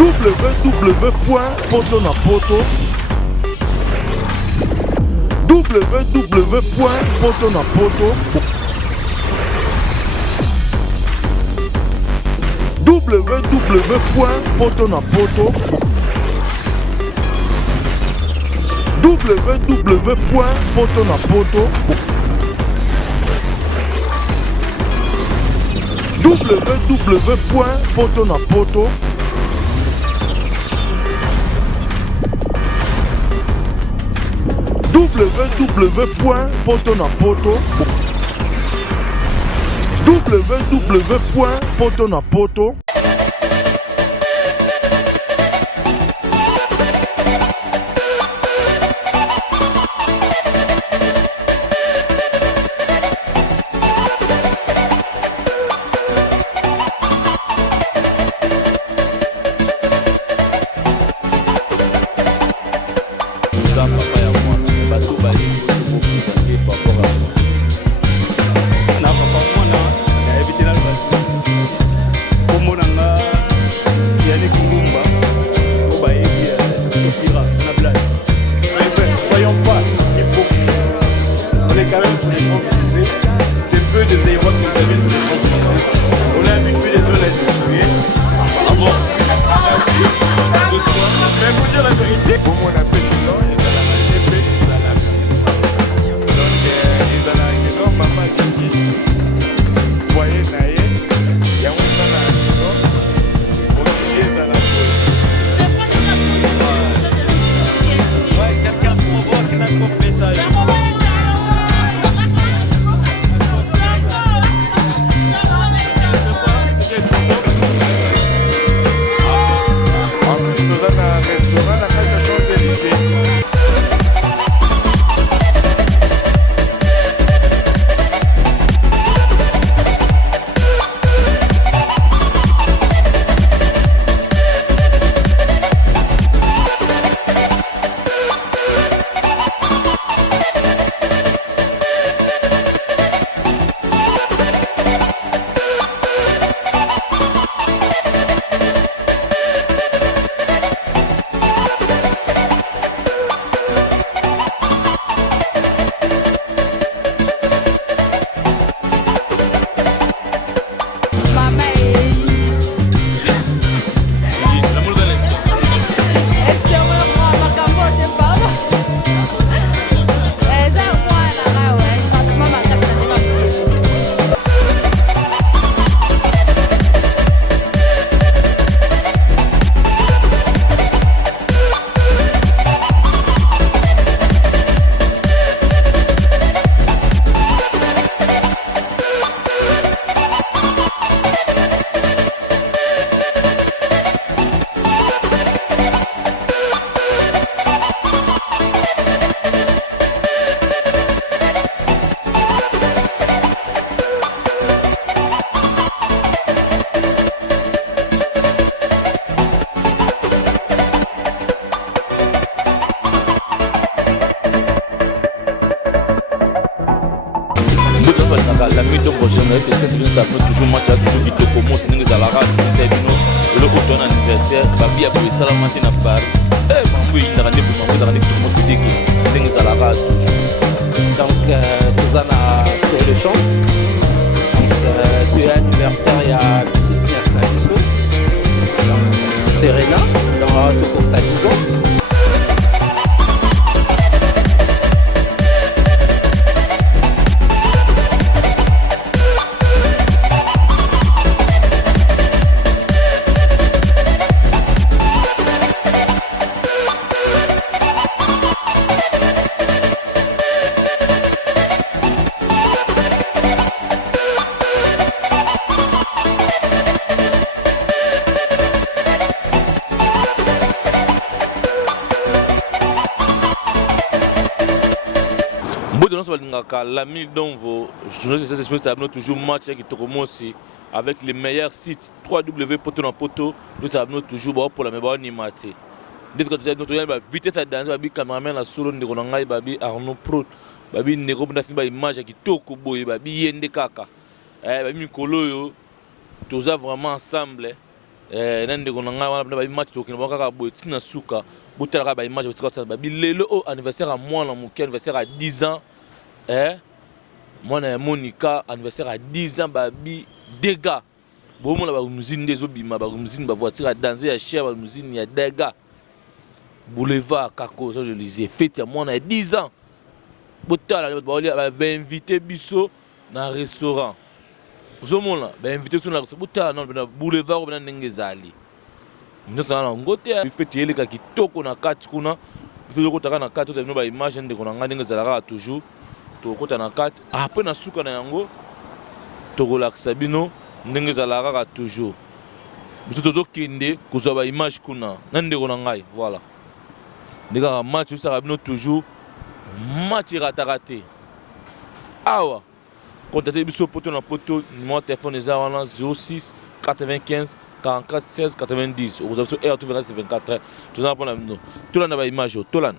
www.potonapoto www.potonapoto www.potonapoto www.potonapoto www.potonapoto www.potonapoto www.potonapoto la nuit de prochaine, c'est cette semaine, ça fait toujours match, toujours vite au commence, nous allons la le automne anniversaire, Babi a pris ça la matinée à Paris. Eh, Mamou, il a regardé pour Mamou, il a regardé tout le monde qui dit que nous allons la toujours. Donc, nous allons sur le champ. Donc, tu es anniversaire, il y a petite nièce Nabiso. Donc, Serena, dans tout pour sa 10 ans. L'ami dont vos journalistes de cette espèce toujours match qui commence avec les meilleurs sites 3W Potonapoto. Nous avons toujours pour la meilleure animation. Dès que nous avons vitesse à danser, babi cameraman la solo de Ronangai, babi Arnaud Pro, babi Nego Bnassi image qui toko boy, babi Yende Kaka. Babi Mikolo yo, tous vraiment ensemble. nande ko nanga wana ba match to kina kaka boy tina suka botala ka ba image betika ba bilelo o anniversaire à moi na mon anniversaire à 10 ans moi na Monica anniversaire à 10 ans ba bi dégâts bon moi ba musine des obima ba musine ba voiture à danser ya cher ba musine ya dégâts boulevard Kako ça je lisais fête à moi na 10 ans botala ba invité biso na restaurant Zomola, ben invité tout na buta na boulevard na ndengezali. Nous na ngote ya fête yele ka kitoko na kati kuna. Tout ko taka na kati to ba image ndeko na ndengezala toujours. To kota na kati après na suka na yango to relaxa bino ndengezala ka toujours. Biso to kende ko ba image kuna na ndeko na ngai voilà. Ndeka match ça bino toujours match raté. Awa contactez biso poto na poto numéro de téléphone est 06 95 44 16 90 vous avez tout 24 heures tout ça pour la nous tout là na ba image tout là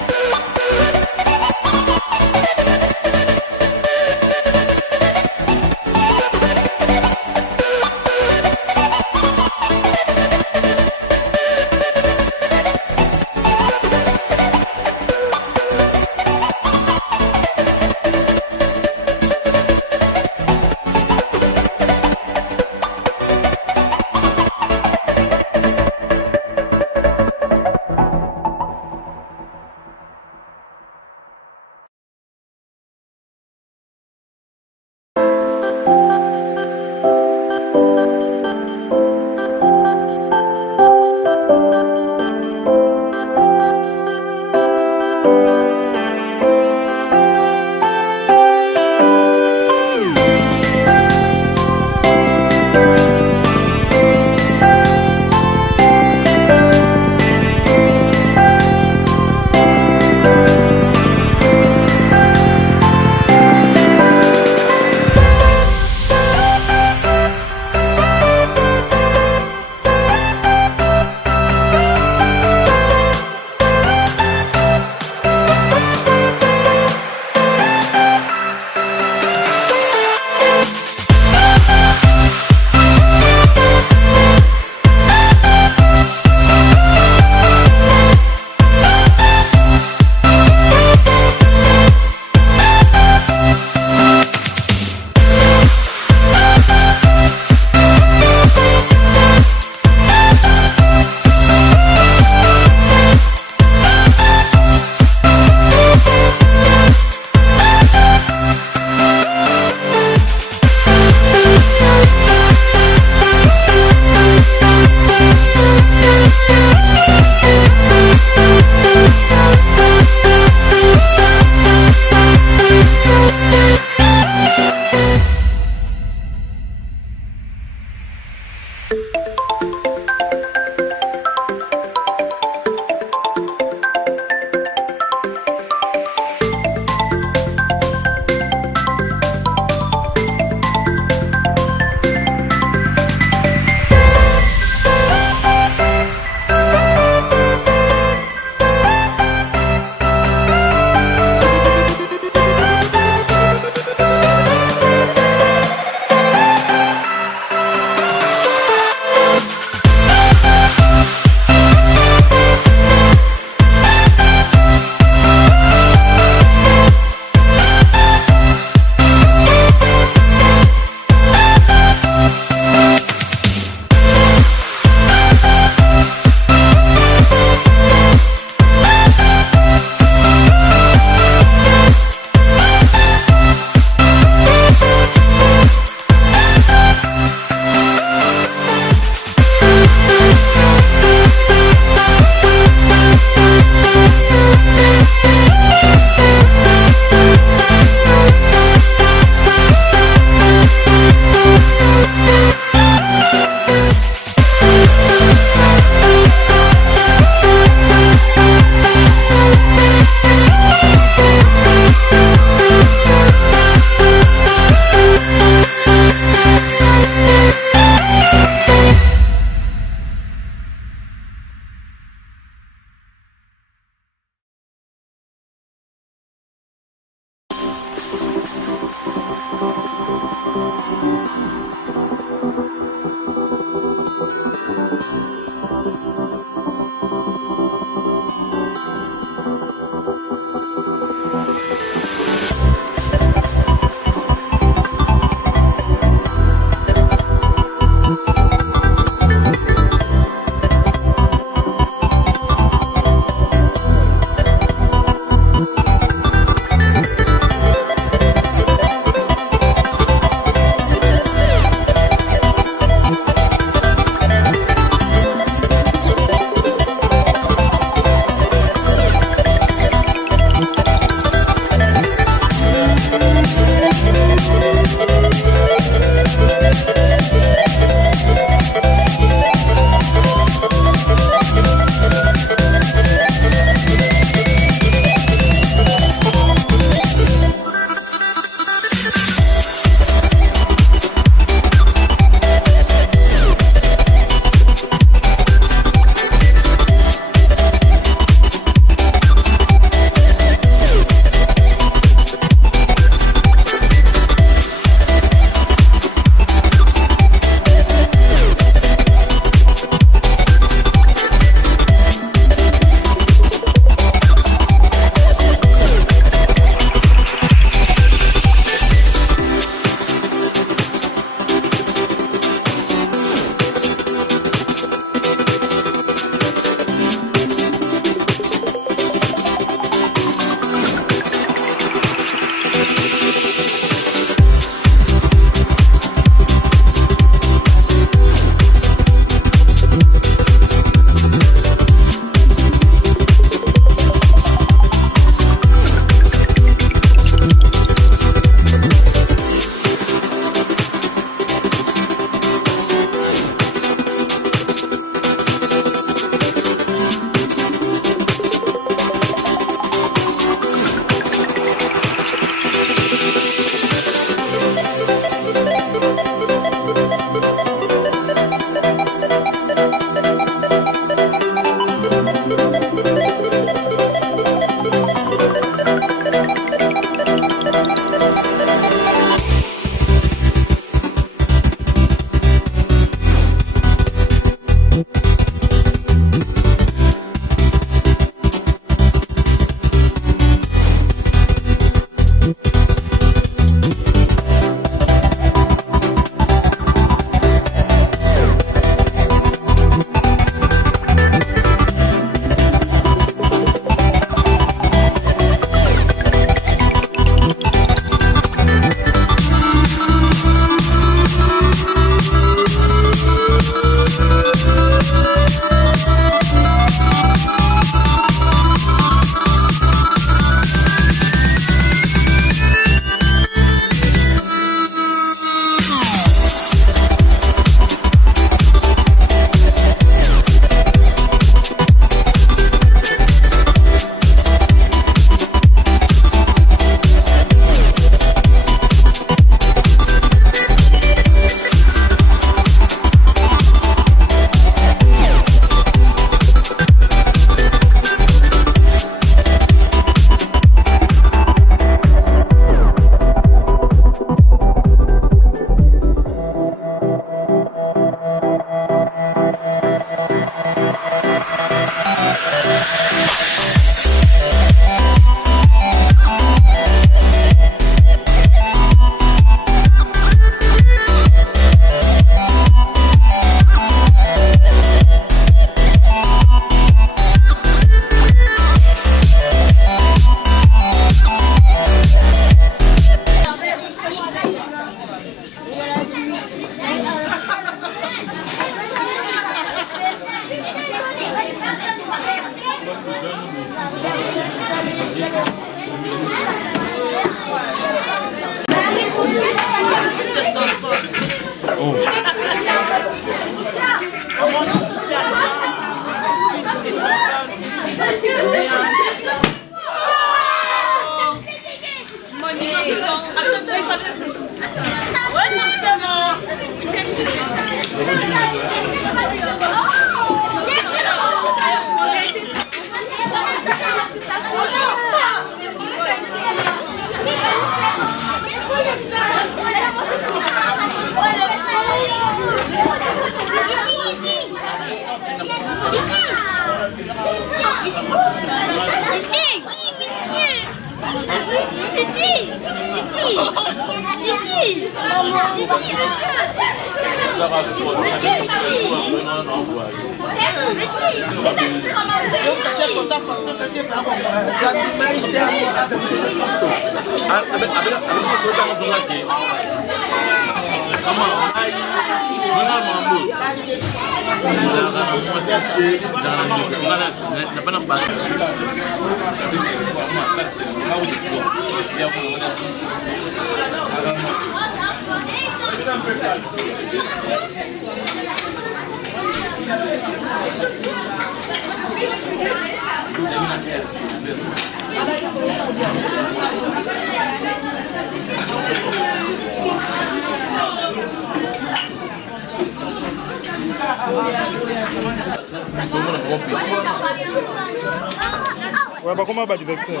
Ouais, bah comment va divertir?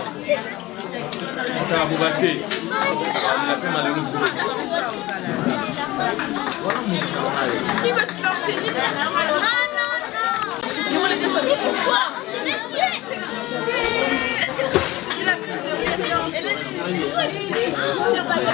Qui veut se lancer? Non, non, non. Ils vont les échapper. Pourquoi? C'est la prise de référence. Tiens, pas de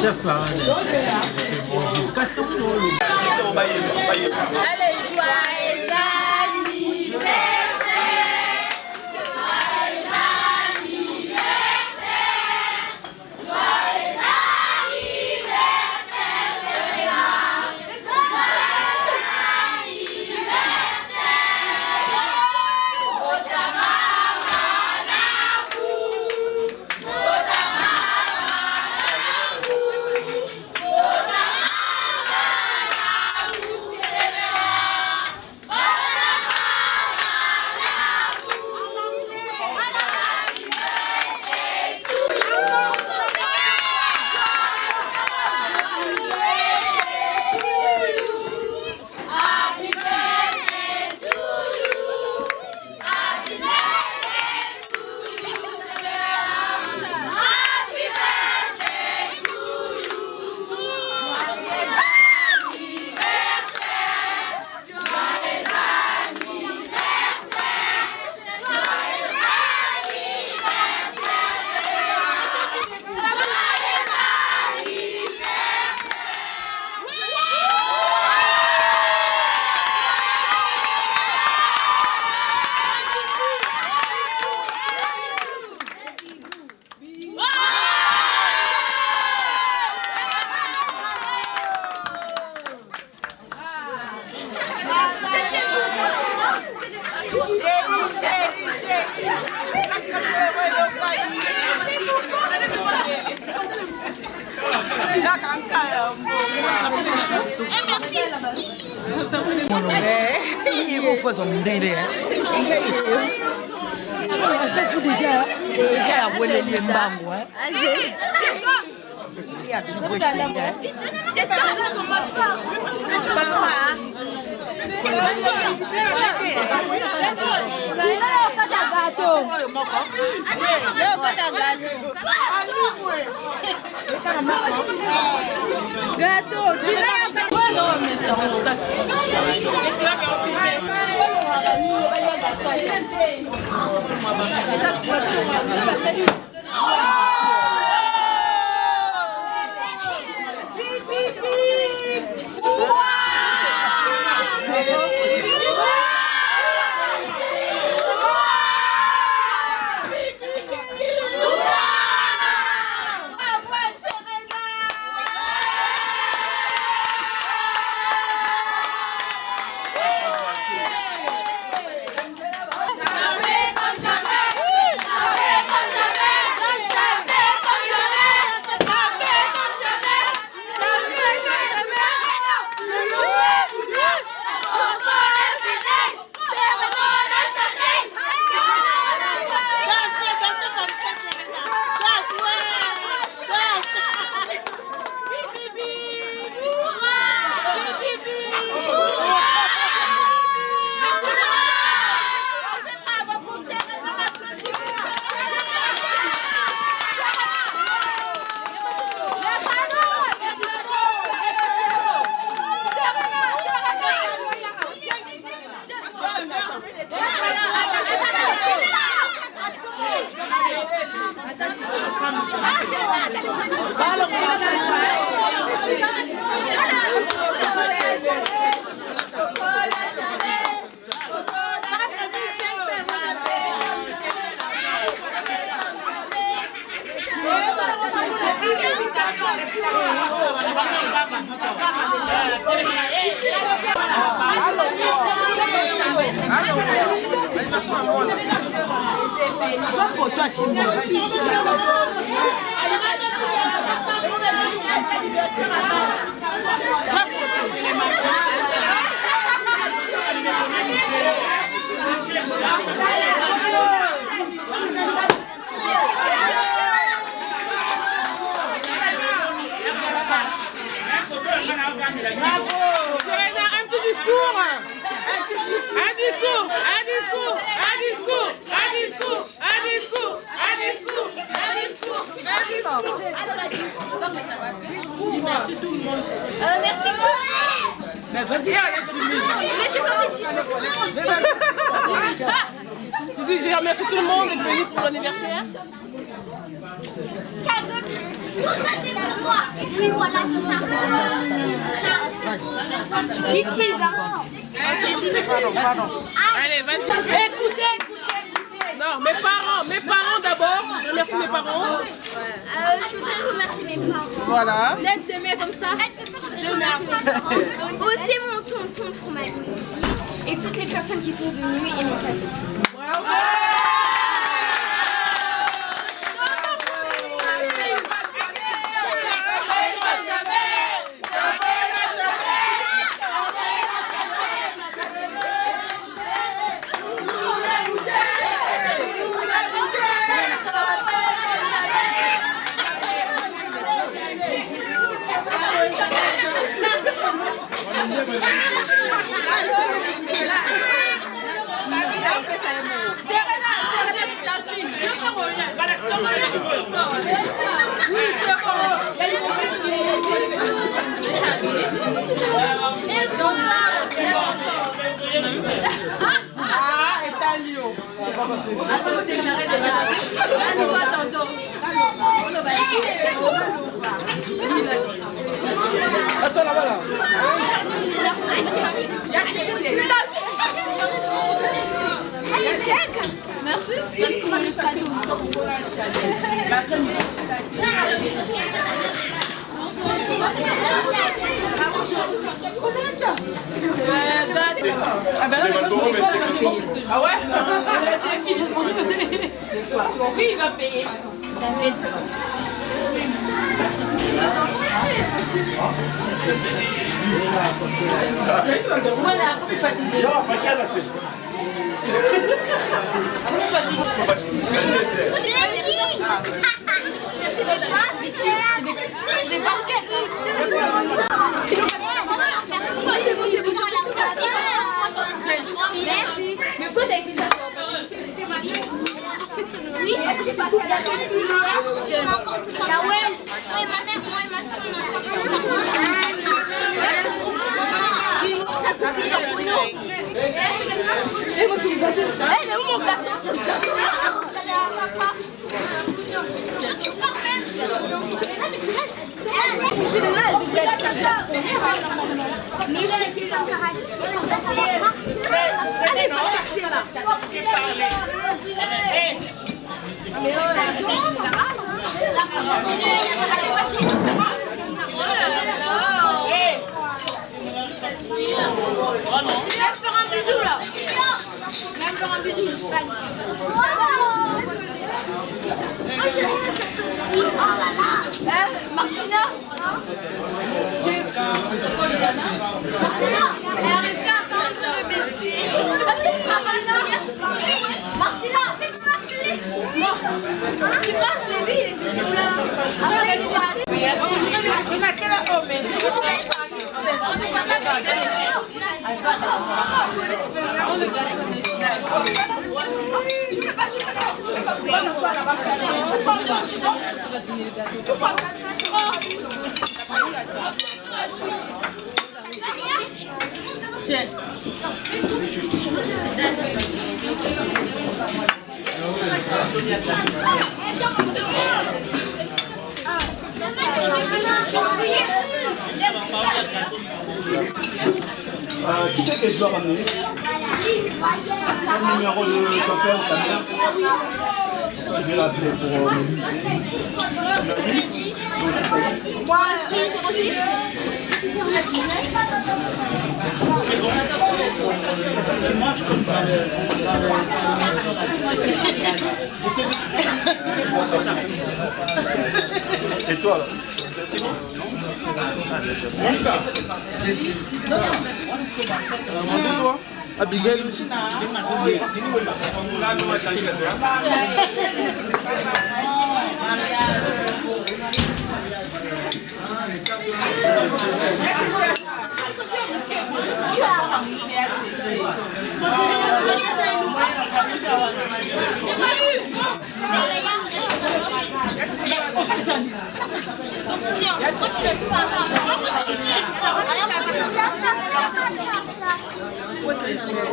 Chef, cassez-vous. Allez, joyeux anniversaire. Il faut son délai. Ça joue déjà. Déjà, vous voulez les bambous. Il y a du beau chien. Gâteau, tu vas non, mais c'est un sac. C'est Merci tout le monde. Merci tout le monde. Mais vas-y, arrête. Mais j'ai pas fait titre. Tu dis que je remercie tout le monde d'être venu pour l'anniversaire. Tout ça c'est pour moi. Et puis voilà tout ça. Petite cheese, hein. Allez, vas-y. Écoutez. Non, mes parents d'abord. Je remercie mes parents. Je voudrais remercier mes parents. Voilà. D'être de mère comme ça. Je remercie mes parents. Aussi mon tonton pour ma vie aussi. Et toutes les personnes qui sont venues et mes cadeaux. Bravo. Attends là-bas là. Merci. Ah ben là, ah ouais? Oui, il va payer. Voilà, comme il fatigué. Mais pourquoi t'as écrit ça? Oui, c'est pas ça. Ah ouais, ma mère, moi et ma soeur, on a 50 ans. Ça copine de Bruno. Elle est où mon gâteau? Mais c'est là, elle devrait être ça. Mais je sais qu'il allez, va passer là. Mais même faire un bisou là. Même faire un bisou. Martina. Martina. Tu vois, je l'ai vu, il est là. Après, il est parti. Qui c'est que je dois ramener? Le numéro de ton père ou ta mère? Je vais l'appeler pour Moi aussi, 06. Excuse-moi, je ne connais pas. Et toi là? Abigail aussi.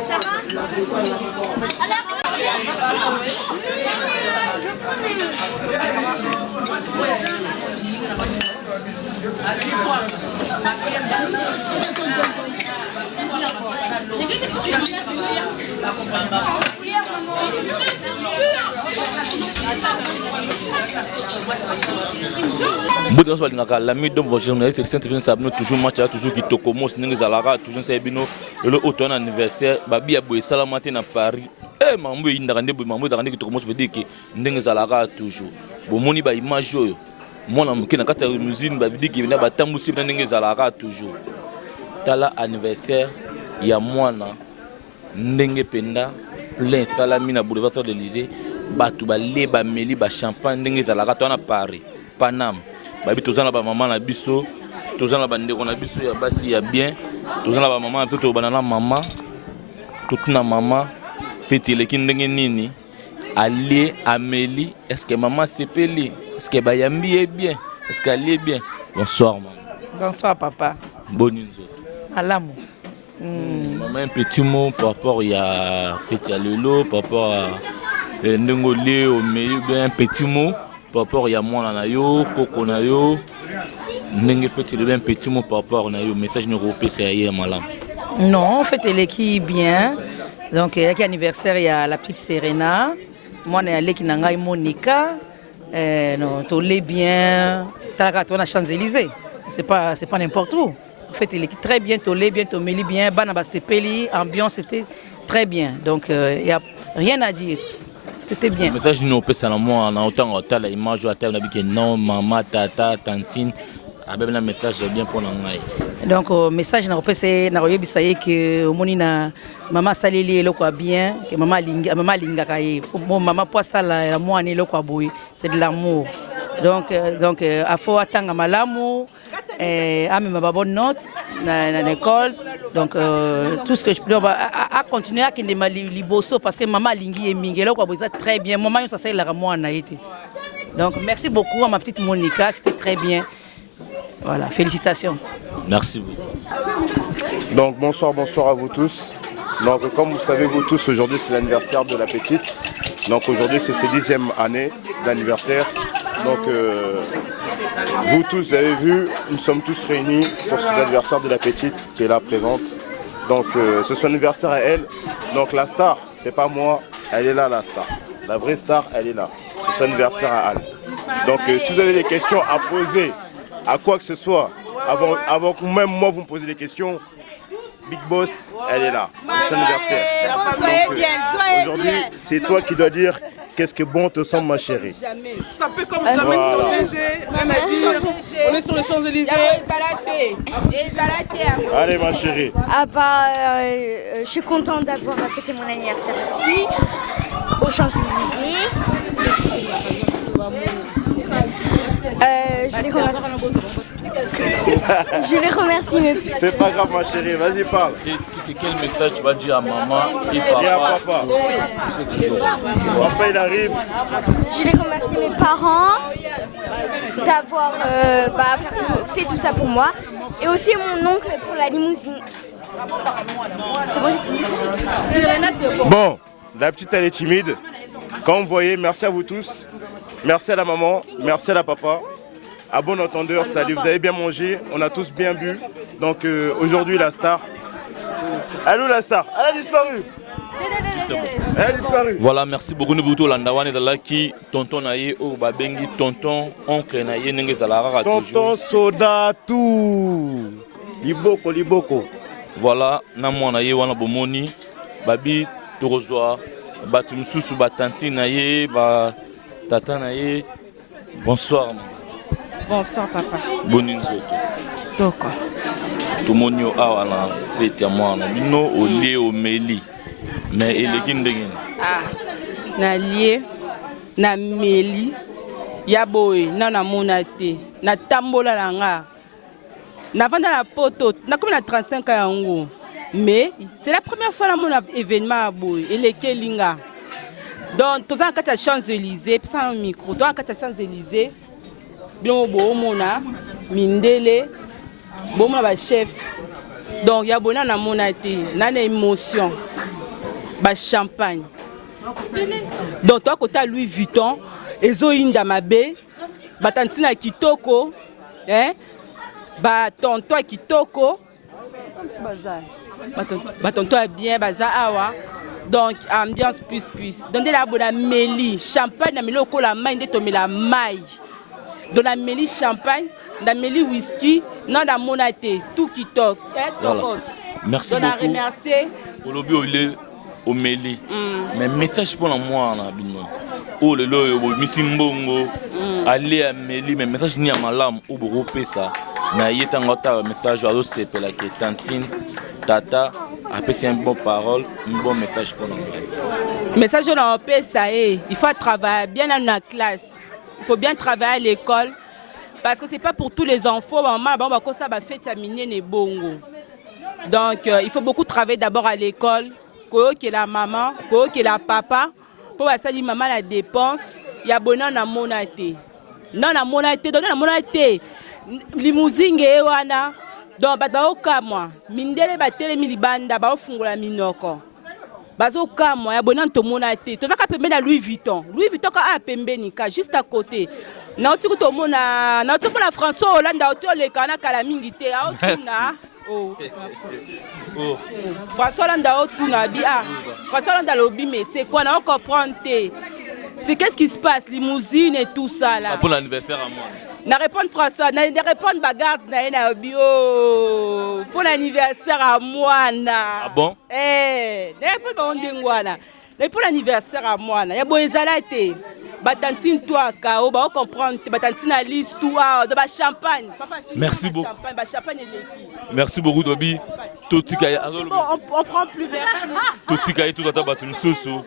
Ça va? Boudin soit l'ingaka l'ami donc votre journaliste c'est Saint-Étienne Sabino toujours match toujours qui tokomo sinenge zalara toujours c'est bino le automne anniversaire babi aboye salamate na Paris eh mambo indaka ndebo mambo ndaka ki tokomo veut dire que ndenge zalara toujours bon moni ba image oyo mona mukina kata musique ba vidéo qui vient ba tambusi ndenge zalara toujours tala anniversaire ya mwana ndenge penda plein salami na boulevard de l'Élysée batu ba le ba meli ba champagne ndenge zalara to na Paris Panam babi tozana ba maman na biso tozana ba ndeko na biso ya basi ya bien tozana ba maman peut-être banana maman toute na maman feti le kindenge nini Ali Amélie est-ce que maman sepeli est-ce que bayambi est bien est-ce qu'elle est bien bonsoir maman Bonsoir papa. bonne nuit Alamu. maman un petit mot par rapport il y a feti à lelo par rapport à ndengolé au milieu bien un petit mot par rapport à moi na yo koko na yo ndenge fait le bien petit mot par rapport na yo message no repé c'est hier malam Non, on fait l'équipe bien. Donc, il y a anniversaire, il y a la petite Serena. Moi, on est allé qui n'a Monica. Non, tout l'est bien. On a Champs-Élysées. C'est pas n'importe où. On fait l'équipe très bien, tout l'est bien, tout mêlé bien. Banaba Sepeli, ambiance c'était très bien. Donc, il n'y a rien à dire. C'était bien. le message no repé c'est na moi na autant la image à table que non maman tata tantine avec un message bien pour ngai. Donc message na repese na royebisa ye que omoni na mama saleli eloko bien que mama linga kaye mama po sala la mwana eloko boy c'est de l'amour. Donc a faut atanga malamu amema ba bonne note na l'école. Donc tout ce que je peux à continuer à kende liboso parce que maman lingi e mingi eloko boy ça très bien maman yo ça c'est la mwana été. Donc merci beaucoup à ma petite Monica, c'était très bien. Voilà, félicitations. Merci beaucoup. Donc bonsoir à vous tous. Donc comme vous savez vous tous, aujourd'hui c'est l'anniversaire de la petite. Donc aujourd'hui c'est ses 10e année d'anniversaire. Donc vous tous vous avez vu, nous sommes tous réunis pour cet anniversaire de la petite qui est là présente. Donc c'est son anniversaire à elle. Donc la star, c'est pas moi, elle est là la star. La vraie star, elle est là. C'est son anniversaire à Anne. Donc si vous avez des questions à poser, à quoi que ce soit, avant que même moi vous me posez des questions, Big Boss, elle est là. C'est son anniversaire. Donc aujourd'hui, c'est toi qui dois dire qu'est-ce que bon te semble ma chérie. Jamais. Ça peut comme jamais Voilà. rien à dire. On est sur les Champs-Élysées. Allez ma chérie. Ah bah, je suis contente d'avoir fêté mon anniversaire ici, aux Champs-Élysées. Je les remercie mes petits. C'est pas grave ma chérie, vas-y parle. Quel message tu vas dire à maman et Et à papa? papa. Papa il arrive. Je les remercie mes parents d'avoir fait tout ça pour moi. Et aussi mon oncle pour la limousine. C'est bon, j'ai fini. Bon, la petite elle est timide. Comme vous voyez, merci à vous tous. Merci à la maman, merci à la papa. À bon entendeur, salut, vous avez bien mangé, on a tous bien bu. Donc aujourd'hui la star. Allô la star, elle a disparu. Elle a disparu. Voilà, merci beaucoup Nubuto Landawane Dalaki, tonton Naye, au Babengi, tonton, oncle Naye, Nengue Zalara. Tonton Soda tout. Liboko. Voilà, Namou Naye, Wana Bomoni, Babi, Torozwa, bato mosusu batanti na ye batata na ye. Bonsoir. Bonsoir papa. Boni nzoto. Toko. Tomoni yo awa na fete ya mwana bino olie omeli mais eleki ndenge na lie na meli ya boye na mona te na tambola na nga na vanda na poto na comme na 35 ans yango mais c'est la première fois na mona événement ya boye eleki elinga donc toza na kati ya Champs-Élysées pesa na micro toza na kati ya Champs-Élysées bino boomona mindele bomona ba chef donc ya bona na mona te na émotion ba champagne donc toi côté Louis Vuitton ezoyinda mabe batantina kitoko ba tonton kitoko ba tonton bien baza awa donc ambiance plus donc la bona meli champagne na meloko la main de tomber la maille donc la meli champagne na meli whisky non da monaté tout qui toque voilà. Merci beaucoup. Remercier olobi ole omeli mais message pour moi na bino o le lo misi mbongo aller ameli mais message ni ya malamu o boko pesa na yetanga ta message azo sepela ke tantine tata apesi un bon parole un bon message pour nous. Message on pesa il faut travailler bien dans la classe, il faut bien travailler à l'école. Parce que ce n'est pas pour tous les enfants, maman, ça va faire terminer les bongos. Donc, il faut beaucoup travailler d'abord à l'école, que la maman, que la papa, pour ça dit maman la dépense, il y a bon na monaté. Non na monaté, donc na monaté. Limousine et wana. Donc ba okamwa, mindele ba tele milibanda ba ofungola minoko. Bazo kamwa ya bon to monaté. To saka pembe na Louis Vuitton. Louis Vuitton ka pembe nika juste à côté. Na otiko to mona na otiko la François Hollande oto le kana kala mingi te a otuna François Hollande otuna bi François Hollande lobi mais c'est quoi na comprendre te c'est qu'est-ce qui se passe limousine et tout ça là pour l'anniversaire à moi na répondre François na répondre bagarde na bio pour l'anniversaire à moi na ah bon na répondre ba ondengwana na pour l'anniversaire à moi na ya boezala te batantine toi kao ba comprendre batantine à liste toi de ba champagne papa merci beaucoup champagne ba champagne merci beaucoup Tobi totika on prend plus vers totika tout ata batu nsoso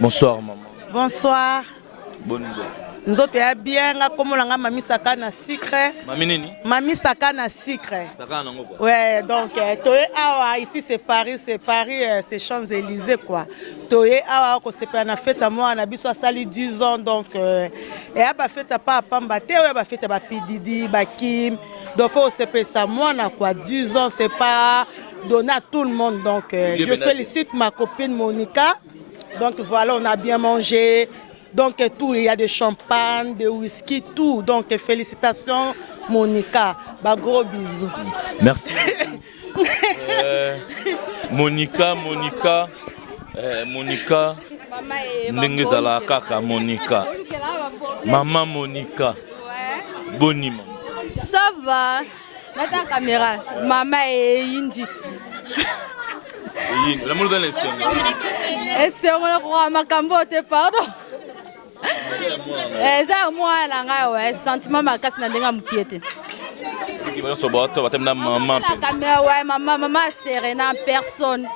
bonsoir maman bonsoir bonne journée nzoto ya bien nga komolanga mami saka na sucre mami nini mami saka na sucre saka na ngoko ouais donc toye awa ici c'est Paris c'est Champs-Élysées quoi toye awa ko sepela na fête moi na biso asali 10 ans donc et aba fête pas pamba te ouais ba fête ba Pididi ba Kim donc faut sepela moi na quoi 10 ans c'est pas donné à tout le monde donc je félicite ma copine Monica donc voilà on a bien mangé. Donc tout, il y a des champagne, des whisky, tout. Donc félicitations Monica. Bah, gros bisous. Merci. Monica. Ndengezala kaka Monica. Maman Monica. Bonima. Ça va. Nata caméra. Maman et Indi. La moule dans les sons. Et c'est on makambo te pardon. Eza moi la nga ouais sentiment makasi na ndenga mukiete. Qui va se battre va terminer maman. La caméra ouais maman Serena personne.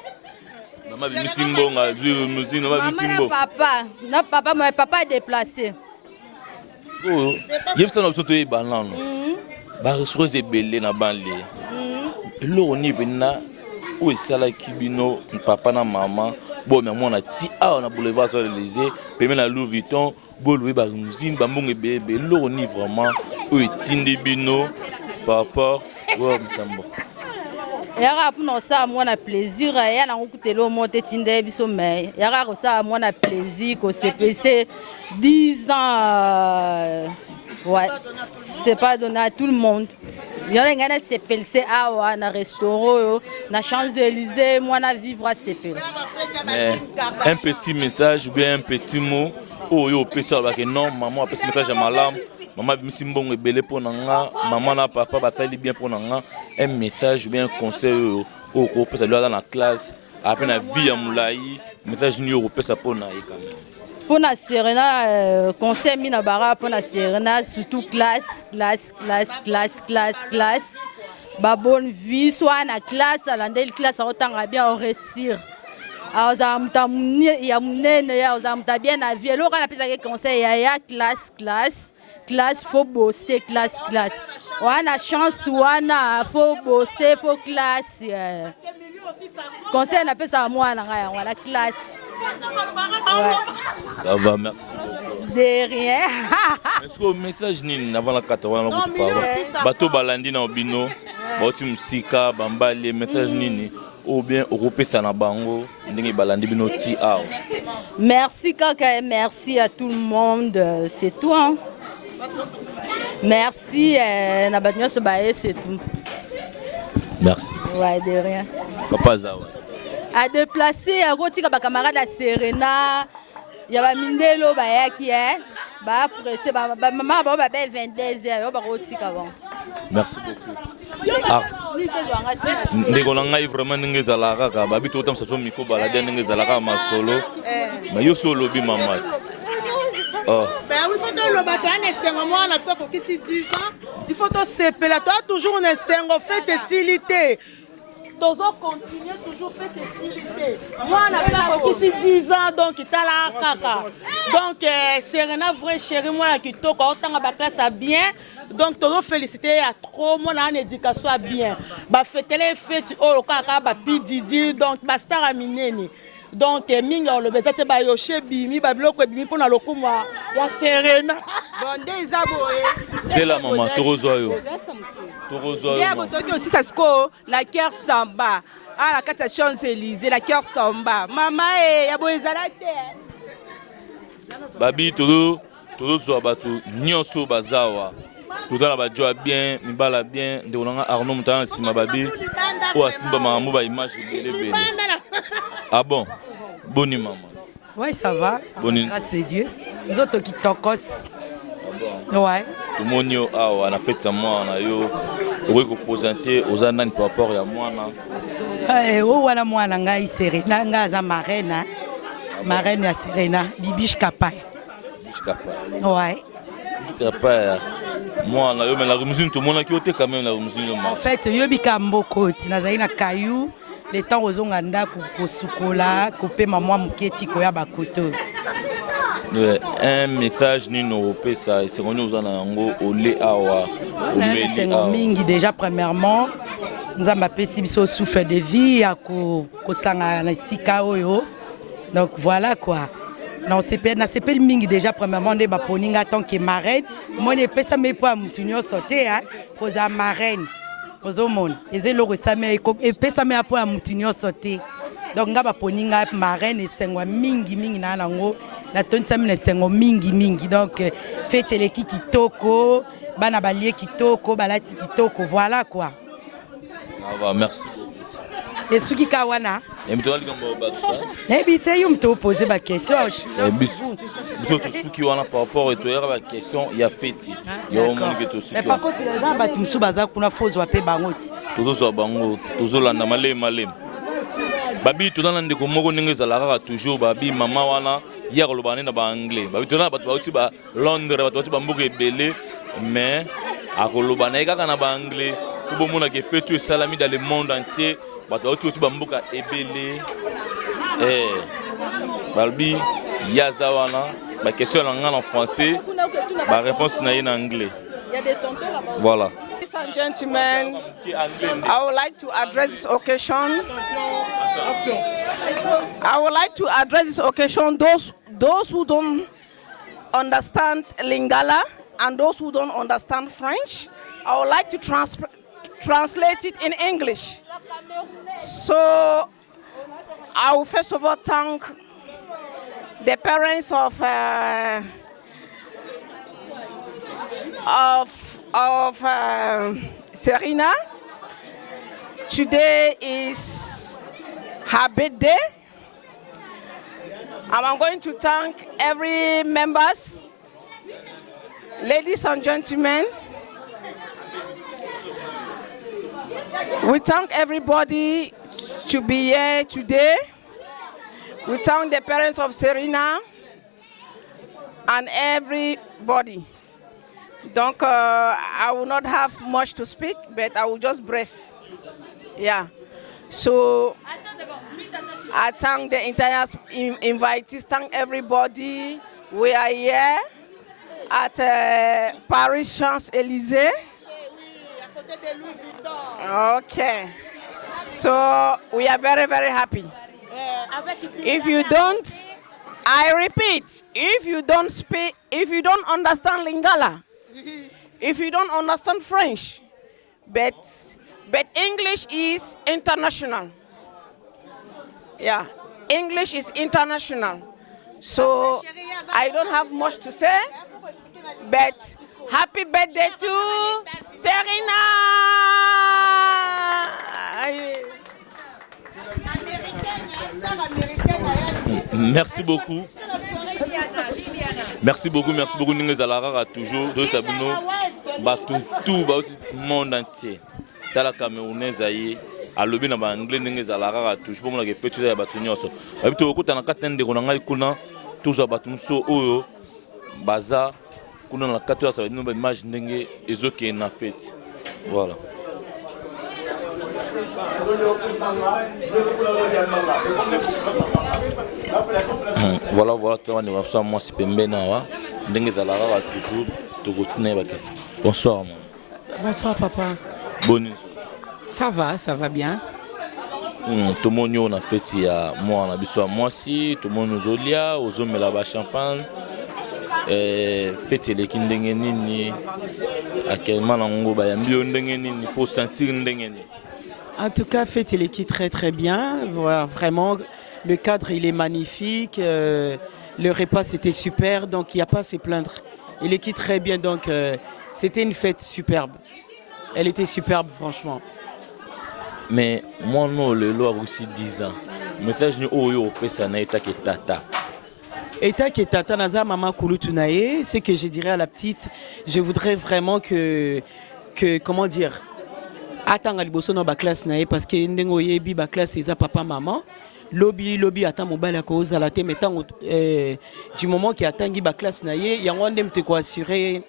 Maman Misimbo nga musique maman Misimbo. Na papa moi papa déplacé. Oh, yebsa na soto e banano. Ba ressources ebele na banle. Lo ni bina o sala kibino papa na maman. Bon mais moi on a ti na boulevard sur l'Élysée, pemé na Louis Vuitton, bo loué ba usine ba mbonge bébé, lo ni vraiment o etinde bino papa wa msambo. Yara pour nous ça moi na plaisir ya na ngukutelo monte tinde biso mais yara ko ça moi na plaisir ko CPC 10 ans ouais, c'est pas donné à tout le monde. Il y a un CPLC à un restaurant, na Champs-Élysées, moi na vivre à CPL. Un petit message ou bien un petit mot, oh yo pesa ba que non maman a passé message à malam, maman Missimbongo belé pour nanga, maman na papa ba sali bien pour nanga, un message ou bien un conseil au pesa dans la classe après la vie à Moulaï, message ni européen ça pour naï quand même. Pour la Serena, conseil mina bara pour la Serena, surtout classe. Ba bonne vie, soit na classe, à l'andel classe, autant bien réussir. Alors ça il y a bien à vie. Alors on a plus conseil, il y a classe, faut bosser, classe. On a chance, faut bosser, faut classe. Conseil on appelle ça à moi, on a la classe. Ouais. Ça va, merci beaucoup. De rien. Est-ce que le message ni avant la 80 ans bateau balandi na obino, bauti musika, bambali message nini ou bien européen na bango ndenge balandi bino ti ao. Merci kaka, merci à tout le monde, c'est tout hein. Merci na batnyo se bae c'est tout. Merci. Ouais, de rien. Papa Zawa. À déplacer à Rotika ba camarade à Serena, il y a Mindelo ba qui est ba pressé ba maman ba 22h ba Rotika bon. Merci beaucoup. Ah. Ndeko na ngai vraiment ndenge zalaka ka ba bito tam saso miko balade ndenge zalaka ma solo. Mais yo solo bi mama. Oh. Ben oui, il faut que le matin, on a fait 10 ans. Il faut que c'est toujours on fait facilité. Toujours continuer, toujours faire facilité. Moi, on a fait 10 ans, donc il t'a la caca. Donc, Serena, vrai chérie, moi, qui toque, autant à classe bien. Donc, toujours féliciter à trop, moi, en éducation bien. Bah, faites les fêtes, oh, caca, bah, pididi, donc, bah, star à mineni. Donc, minga le bezate ba yoche bimi ba biloko bimi pona lokumwa ya Serena. Bonde izaboye. C'est la maman Torozoyo. Il y a aussi ça sko la cœur samba. Ah la carte Champs-Élysées la cœur samba. Maman ya boezala te. Babi todo zo batu nyonso bazawa. Tout ba joa bien, mibala bien, de onanga Arnaud mutana sima babi. O asimba mamu ba image bele. Ah bon? Boni maman. Oui, ça va. Boni. Grâce de Dieu. Nous autres qui tokos. Ouais. Tout le monde a fait ça moi na yo. Vous représenter aux anani par rapport à moi na. Wana mwana ngai Serena ngaza marraine. Marraine ya Serena, Bibiche Kapai. Bibiche Kapai. Ouais. Bibiche Kapai. Moi na yo mais la musique tout le monde qui était quand même la musique. En fait, yo bikamboko tinazali na Kayu. Les temps aux onganda kosukola kopé maman muketi koya bakoto. Un message ni no pesa c'est qu'on nous en ango olé awa c'est mingi déjà premièrement nous avons pesi biso souffle de vie à ko sanga na sika oyo. Donc voilà quoi. Non c'est pas mingi déjà premièrement de ba poninga tant que marraine moi ne pesa me pas mutunyo sauter hein cause à marraine. Ozomon ezelo resame et pesa me apo mutunyo sauter. Donc nga ba poninga marraine esengwa mingi na nango na tonsa mine sengo mingi donc fête les kitoko bana balie kitoko balati kitoko voilà quoi. Ça va merci. Et suki kawana et mtoli ngomba baksa et bité yo mto poser ba question biso suki wana par rapport et toi ba question ya fête yo mon que to suki mais par contre les gens batu msu baza kuna fozo ape bangoti tozo bango tozo landa malem babi tozana ndeko moko ndenge ezalaka toujours babi mama wana hier lobane na ba anglais babi tozana bato bauti ba Londres bato bauti ba mboka ebele mais akolobana kaka na ba anglais pour bomona que fait tout salami dans le monde entier bato bauti ba mboka ebele babi yaza wana ba question en français ba réponse na en anglais. Voilà. Ladies and gentlemen, I would like to address this occasion. I would like to address this occasion those who don't understand Lingala and those who don't understand French. I would like to translate it in English. So I will first of all thank the parents of Serena. Today is her birthday. And I'm going to thank every members, ladies and gentlemen. We thank everybody to be here today. We thank the parents of Serena and everybody. Donc, I will not have much to speak, but I will just brief. Yeah. So, I thank the entire invitees, thank everybody. We are here at Paris Champs-Élysées. Okay. So, we are very, very happy. If you don't, I repeat, if you don't speak, if you don't understand Lingala, if you don't understand French, but English is international. Yeah, English is international. So I don't have much to say, but happy birthday to Serena. Merci beaucoup. Merci beaucoup. Nous allons toujours de Sabino, tout le monde entier. Dans la Camerounaise, à l'objet d'un anglais, nous allons toujours pour la fête de la bataille. Habitué au côté de la cathédrale de Ronanga, toujours à Batumso, Oyo, Baza, qu'on a la cathédrale, ça va nous imaginer les autres qui ont fait. Voilà. Voilà, moi c'est Pembena. Bonsoir. Bonsoir papa. Bonne. Ça va bien. Tout le monde a fait moi on a besoin moi si tout le monde nous olia aux hommes là-bas champagne fête les kindengeni à quel moment on va y pour sentir ndengeni. En tout cas fête l'équipe très très bien. Voilà, vraiment le cadre il est magnifique. Le repas c'était super donc il n'y a pas à se plaindre. Il est très bien donc c'était une fête superbe. Elle était superbe franchement. Mais moi non le loi aussi 10 ans. Message ni oyo pesa na eta ke tata. Eta ke tata naza maman kulutunaye, c'est que je dirais à la petite, je voudrais vraiment que comment dire atanga liboso na ba classe naye parce que ndengo yebi ba classe eza papa maman. Lobby ata mobile ko ozala te metango du moment qui atangi ba classe naye yango ndem te ko assurer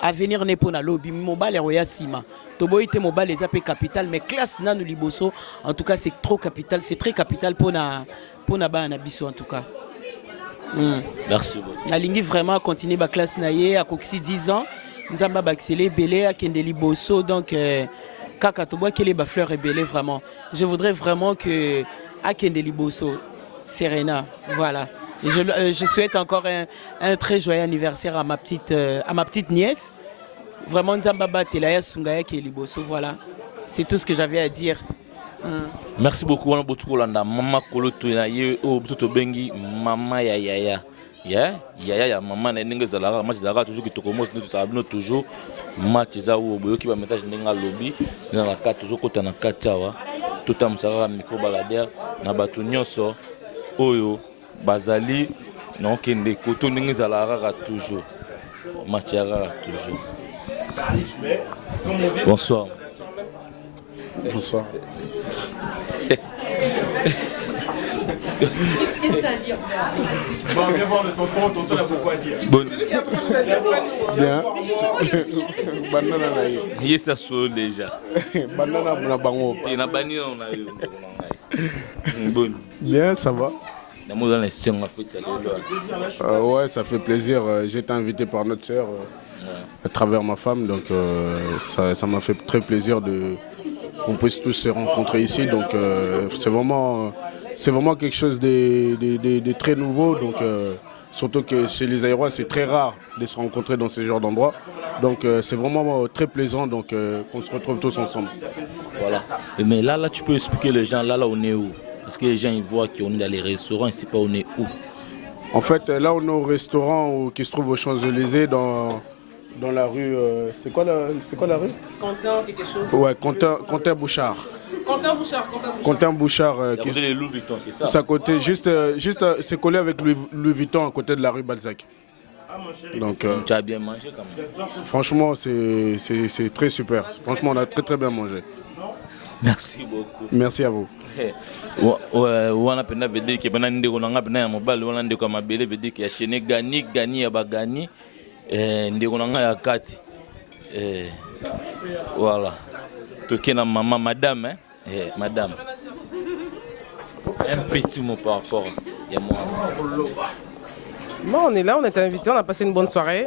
avenir ne pona lobby mobile roya sima. Toboy te mobile les AP capital mais classe nanu liboso en tout cas c'est trop capital, c'est très capital pona ba na biso en tout cas. Merci beaucoup. Nalingi vraiment continuer ba classe naye à koksi 10 ans. Nzamba ba accélé belé à kende liboso donc kaka toboy kele ba fleur et belé vraiment. Je voudrais vraiment que à kende liboso Serena voilà. Et je souhaite encore un très joyeux anniversaire à ma petite nièce. Vraiment Nzamba Telaya Sungaya qui est liboso voilà. C'est tout ce que j'avais à dire. Merci beaucoup on beaucoup Kolanda maman Koloto na ye o buto bengi mama ya maman na ndenge zalaka match zalaka toujours kitoko nous sabino toujours match za o boyo ki ba message ndenga lobby na la carte toujours kota na katawa tout am sara micro balader na batu nyonso oyo bazali non kende koto ndenge zalaka toujours match zalaka toujours. Bonsoir. Bonsoir. Bon, viens voir le tonton, tonton a beaucoup à dire. Bonne. Bien. Banana na yo. Yes ça so déjà. Banana na bango. Et na bani on a eu. Bonne. Bien, ça va. Ouais, ça fait plaisir. J'ai été invité par notre sœur à travers ma femme, donc ça m'a fait très plaisir qu'on puisse tous se rencontrer ici. Donc c'est vraiment quelque chose de très nouveau. Donc surtout que chez les Aérois, c'est très rare de se rencontrer dans ce genre d'endroit. Donc c'est vraiment très plaisant donc qu'on se retrouve tous ensemble. Voilà. Mais là tu peux expliquer les gens, là on est où? Parce que les gens ils voient qu'on est dans les restaurants, ils ne savent pas on est où. En fait, là on est au restaurant qui se trouve aux Champs-Élysées dans la rue. C'est quoi la rue? Quentin quelque chose. Ouais, Quentin Bouchard. Quentin Bouchard. Qui est Louis Vuitton, c'est ça? C'est à côté, juste c'est collé avec Louis Vuitton à côté de la rue Balzac. Donc, tu as bien mangé quand même. Franchement, c'est très super. Franchement, on a très très bien mangé. Merci beaucoup. Merci à vous. Wana pena veut dire que bana ndeko nanga pena ya mobali wana ndeko mabele veut dire que ya chaîne gani ya bagani ndeko nanga ya kati. Voilà. Tokena maman madame madame. Un petit mot par rapport à moi. Bon, on est là, on était invités, on a passé une bonne soirée.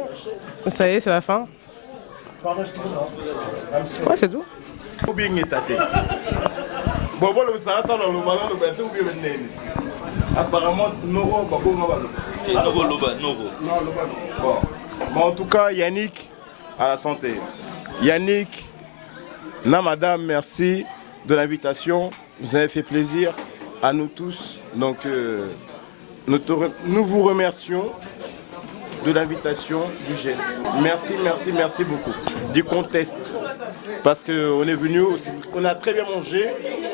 Ça y est, c'est la fin. Ouais, c'est tout. Apparemment, bon, en tout cas, Yannick, à la santé. Yannick, madame, merci de l'invitation. Vous avez fait plaisir à nous tous. Donc, nous vous remercions de l'invitation, du geste. Merci beaucoup. Du contest. Parce qu'on est venu, on a très bien mangé,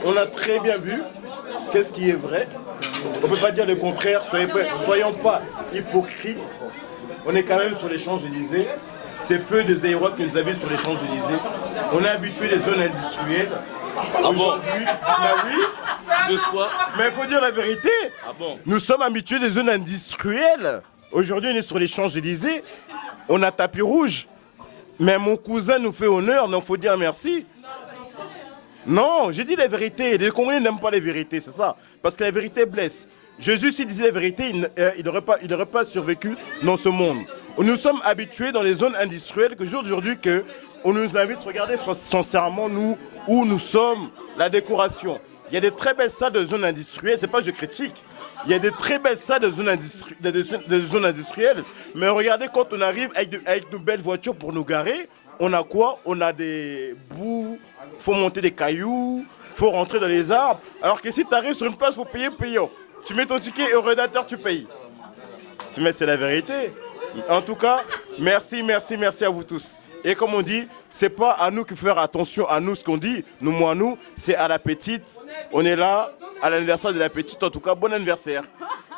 on a très bien vu. Qu'est-ce qui est vrai? On ne peut pas dire le contraire, soyons pas hypocrites. On est quand même sur les Champs-Élysées. C'est peu de Zaïrois qui nous habitent sur les Champs-Élysées. On est habitué des zones industrielles. Ah bon? Oui. Mais il faut dire la vérité. Ah bon? Nous sommes habitués des zones industrielles. Aujourd'hui, on est sur les Champs-Élysées. On a tapis rouge. Mais mon cousin nous fait honneur, donc il faut dire merci. Non, j'ai dit la vérité. Les Congolais n'aiment pas les vérités, c'est ça. Parce que la vérité blesse. Jésus, s'il disait la vérité, il n'aurait pas survécu dans ce monde. Nous sommes habitués dans les zones industrielles que aujourd'hui, on nous invite, regardez sincèrement nous, où nous sommes, la décoration. Il y a des très belles salles de zones industrielles, c'est pas je critique. Il y a des très belles salles de zones industrielles. Mais regardez, quand on arrive avec de belles voitures pour nous garer, on a quoi? On a des bouts, il faut monter des cailloux, il faut rentrer dans les arbres. Alors que si tu arrives sur une place, il faut payer payant. Tu mets ton ticket et au rédacteur, tu payes. Mais c'est la vérité. En tout cas, merci à vous tous. Et comme on dit, c'est pas à nous qu'il faut faire attention à nous ce qu'on dit, nous, c'est à la petite. On est là à l'anniversaire de la petite, en tout cas, bon anniversaire.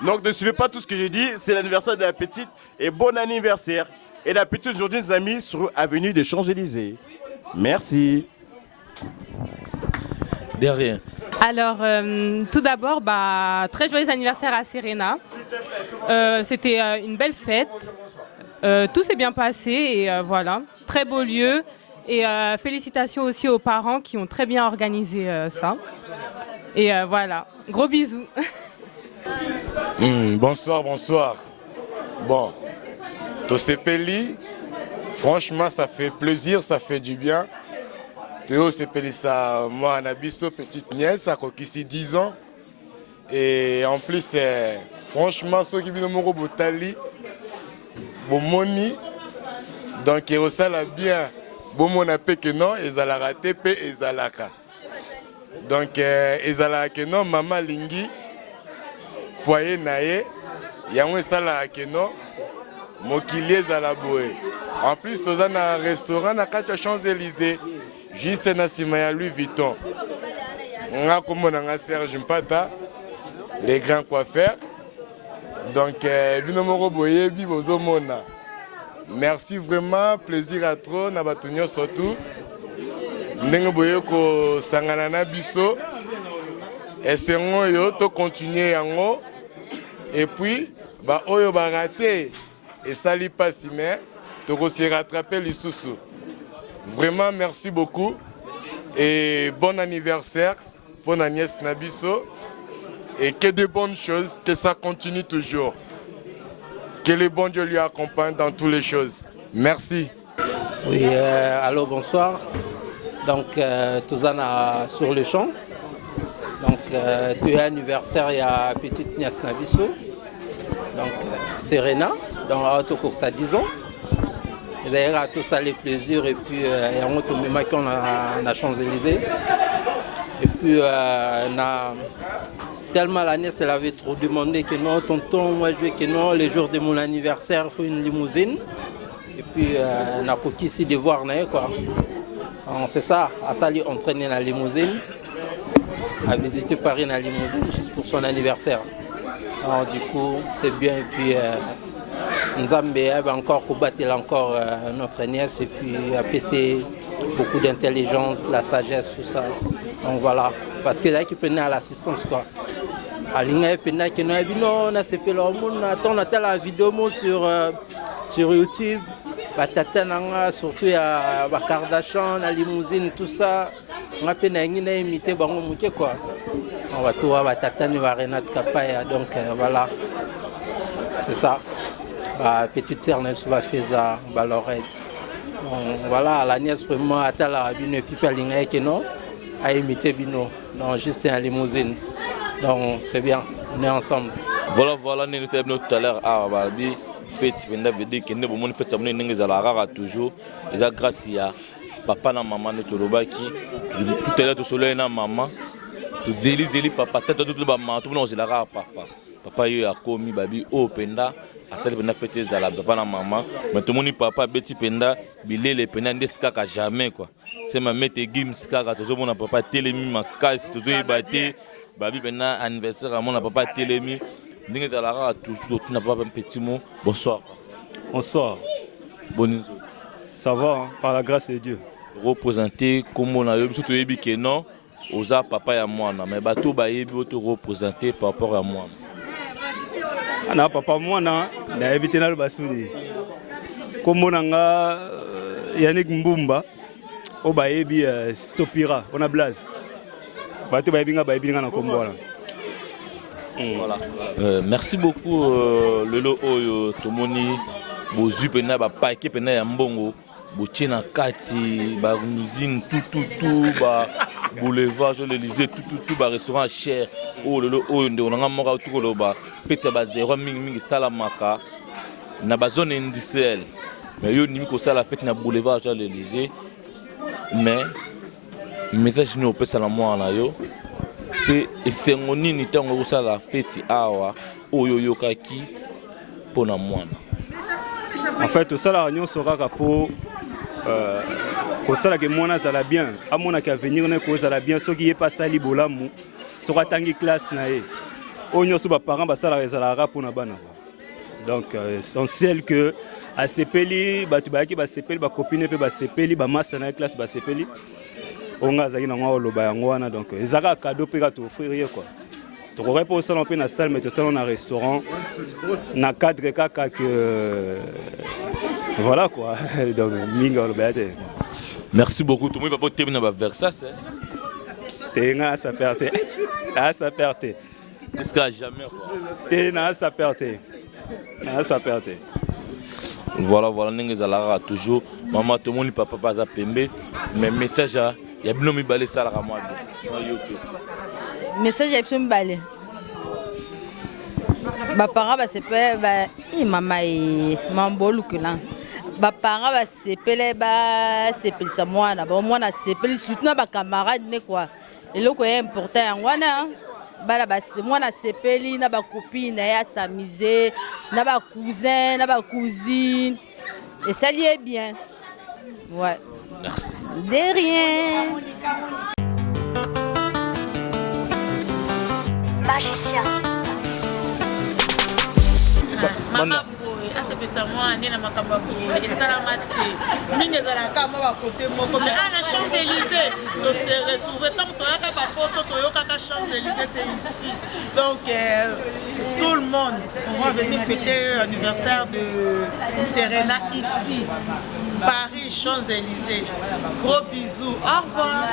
Donc ne suivez pas tout ce que j'ai dit, c'est l'anniversaire de la petite et bon anniversaire. Et la petite aujourd'hui, les amis, sur l'avenue des Champs-Élysées. Merci. De rien. Alors, tout d'abord, très joyeux anniversaire à Serena. C'était une belle fête. Tout s'est bien passé et voilà, très beau lieu. Et félicitations aussi aux parents qui ont très bien organisé ça. Et voilà, gros bisous. Bonsoir. Bon, Tosepeli, franchement, ça fait plaisir, ça fait du bien. Théo Sepeli, ça, moi, Anabiso, petite nièce, a ici 10 ans. Et en plus, franchement, ceux qui viennent au Moro Botali, bon moni, donc ils ressentent bien, bon mon appel que non, ils allaient rater, ils allaient rater. Donc ils allaient rater non, maman lingi, foyer naé, yango ils allaient rater non, mokilier ils allaient boire. En plus, tous dans un restaurant, na quatre Champs-Élysées, juste na Simaya Louis Vuitton. On a comme on a Serge Mpata, les grands coiffeurs. Donc, merci vraiment, plaisir à trop, Nabatunyo surtout. Ndenge boyeko sangana biso. Essayons de continuer yango. Et puis, oyo ba raté et sali pas si mais to se rattraper les sous. Vraiment merci beaucoup et bon anniversaire pour Agnès Nabiso. Et que de bonnes choses, que ça continue toujours. Que le bon Dieu lui accompagne dans toutes les choses. Merci. Oui, allô, bonsoir. Donc, tous sur le champ. Donc, tu es anniversaire, il y a petite Nias Nabiso. Donc, Serena, donc à Autocourse à 10 ans. Et d'ailleurs, à tout ça, les plaisirs. Et puis, il y a un autre moment qu'on a Champs-Élysées. Et puis, on a. Tellement la nièce, elle avait trop demandé que non, tonton, moi je veux que non, les jours de mon anniversaire, il faut une limousine. Et puis, on a pour ici de voir, quoi. C'est ça, à ça, lui entraîner la limousine, à visiter Paris dans la limousine, juste pour son anniversaire. Alors, du coup, c'est bien. Et puis, Nzambe va encore combattre notre nièce. Et puis, apaiser beaucoup d'intelligence, la sagesse, tout ça. Donc voilà, parce que là qui prenait à l'assistance quoi. Alinga pena qui n'a non, on a c'est leur monde, on a la vidéo sur YouTube, batata surtout à Kardashian, la limousine, tout ça. On a peine à imiter bon mouké quoi. On va tout voir batata ni Renat Kapaya, donc voilà, c'est ça. Petite sœur ne va faire ça, Balorette. Voilà, la nièce vraiment à la bine puis alinga qui non, à imiter bino, non juste en limousine. Donc c'est bien, on est ensemble. Voilà, nous avons tout à l'heure à Babi, fête, on a dit que nous avons fait ça, nous avons toujours, et ça grâce à papa et maman de Torobaki, tout à l'heure, tout seul, maman, tout zéli, papa, tout le monde, tout le monde, papa. Papa a commis Babi au Penda, à celle qui a fait ça, papa et maman, mais tout le monde, papa, Betty Penda, Bilé, les Penda, ne se cache jamais quoi. C'est ma mère qui me cache, tout le monde, papa, télémi, ma casse, tout le monde, batté. Babi Penda, anniversaire à mon papa télémi. Nous avons toujours un petit mot. Bonsoir. Bonsoir. Bonne Ça va, hein, par la grâce de Dieu. Représenter comme on a eu, surtout que non, aux papa et à moi. Mais bateau baïbi te représenter par rapport à moi. Ana papa moi na évité na le basudi. Comme on a Yannick Mbumba, au baïbi Stopira, on a blaze. Bateau baïbi na na kombola. Voilà. Merci beaucoup Lelo Oyo Tomoni Bozu Pena ba paquet Pena ya mbongo Bochina Kati ba usine tout ba boulevard je l'Élysée tout ba restaurant cher oh Lelo Oyo nde onanga moka tout ko ba fete ba zéro mingi salamaka na ba zone industrielle mais yo nimi ko sala fete na boulevard je l'Élysée mais message ni opesa la moi na yo et c'est mon unité on a la fête awa oyoyo kaki pona mwana. En fait ça la réunion sera pour ça que mwana zala bien à mona qui venir na ko zala bien ce qui est pas sali bolamu sera tangi classe na e onyo so ba parents ba sala zala rapona bana donc essentiel que a sepeli batu ba ki ba sepeli ba copine pe ba sepeli ba massa na classe ba sepeli on a zaki na ngwa loba yango wana donc ezaka cadeau pe ka to offrir quoi to ko repo salon pe na salle mais to salon na restaurant na cadre kaka que voilà quoi donc minga loba te. Merci beaucoup tout le monde pas terminer ba Versace tenga sa perte à sa perte jusqu'à jamais quoi tenga sa perte na sa perte. Voilà ndenge zalara toujours maman tout le monde papa pas pembe mais message à il y a bien mis balé ça la moi message ya bien balé ba parents ba sepele ba mama e mambolu kula ba parents ba sepele sa mwana ba mwana sepele surtout na ba camarade ne quoi eloko est important ngwana bala ba mwana sepeli na ba copine ya s'amuser na ba cousin na ba cousine et ça lié bien ouais. Merci. De rien. Magicien. Maman boy, asepesa moi ane na makamba boy, esalama te. Mingi ezalaka mo ba côté moko mais à la Champs-Élysées, to se retrouver tant toyaka ba poto toyoka ka Champs-Élysées c'est ici. Donc tout le monde, on va venir fêter l'anniversaire de Serena ici. Paris, Champs-Élysées. Gros bisous. Au revoir.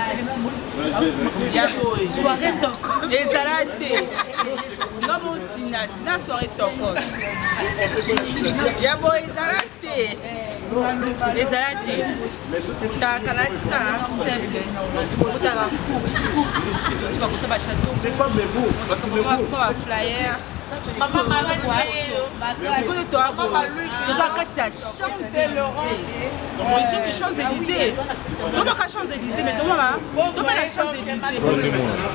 Soirée tokos. Ezalate. Non, Tina soirée tokos. Yabo ezalate. Ezalate. Ta kanatika simple. Utaka course. Tu vas côté château. Tu vas pas flyer. Maman c'est quoi toi tu dois à Champs-Élysées mais tu es Champs-Élysées donc pas Champs-Élysées mais donc pas la Champs-Élysées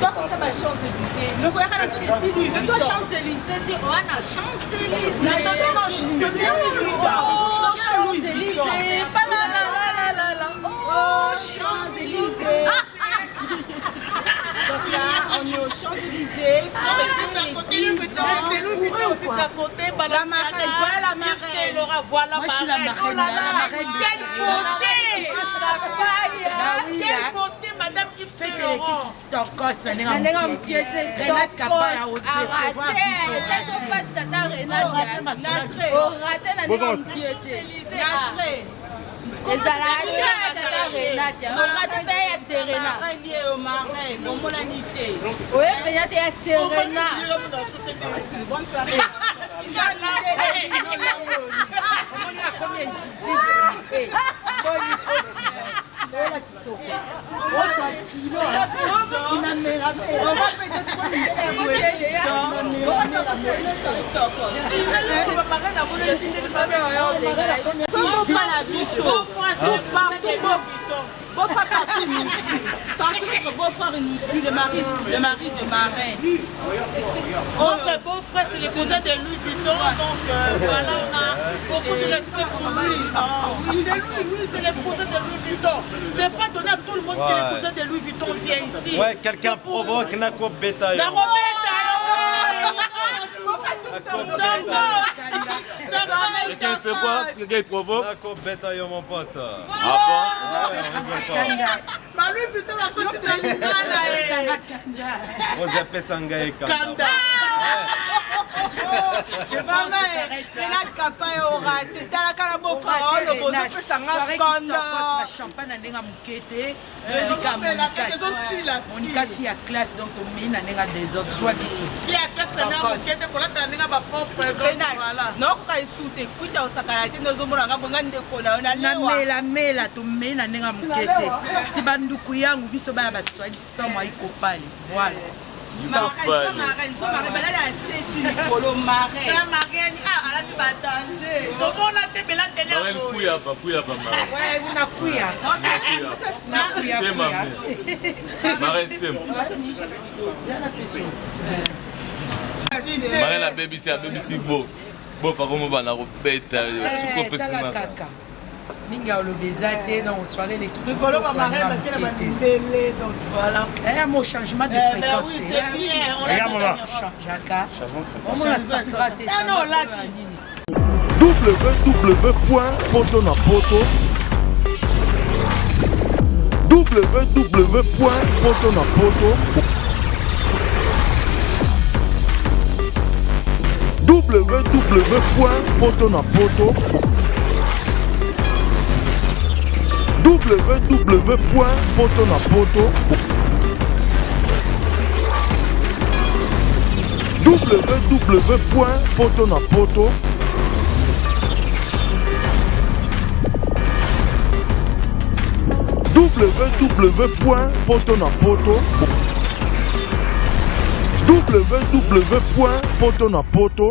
toi quand tu Champs-Élysées donc il y a tout toi Champs-Élysées tu on a Champs-Élysées oh Champs-Élysées pas la oh Champs-Élysées donc là, on est aux Champs-Élysées. C'est Louis Vuitton aussi, c'est à côté. La marraine, voilà la marraine. Laura, voilà la marraine. Oh là là, quelle beauté! Quelle beauté, madame. Madame Yves Faites Saint Laurent. Tokos, Nanenga Mkiete, Renat Kapaya, au décevoir biso. Notre beau-frère nous suit, le mari de Marin. Notre beau-frère, c'est le cousin de Louis Vuitton, donc voilà, on a beaucoup de respect pour lui. Oui, c'est lui, oui, c'est le cousin de Louis Vuitton. C'est pas donné à tout le monde que le cousin de Louis Vuitton vient ici. Ouais, quelqu'un provoque, n'a qu'au bétail. Quelqu'un fait quoi? Quelqu'un il provoque? D'accord, bétail, mon pote. Ah bon? Louis Vuitton va continuer à l'ingala. Vous appelez Sangaï Kanda. C'est pas mal. Renat Kapaya aura été dans la cala beau frère. On a besoin de Sanga Kanda. Champagne Nanenga Mukete. Monica fille à classe, donc on met Nanenga des autres. Soit bisous. Fille à classe Nanenga Mukete, pour la Nanenga ma propre. Voilà. Non, quand il soute, écoute, on s'accalate nos hommes, on a besoin de cola. On a la mela, tu mets Nanenga Mukete. Si banduku yangu biso bana baswali somo ikopali. Voilà. Marraine la BBC beau. Bon, par contre, on va la repeter. Minga olobezate donc soirée l'équipe. Le bolo va marrer parce qu'elle va libérer donc voilà. Il y a un changement de fréquence. Oui, c'est bien. Regarde moi. Jaka. On a sacraté. Ah non, là www.potonapoto www.potonapoto www.potonapoto www.potonapoto www.potonapoto www.potonapoto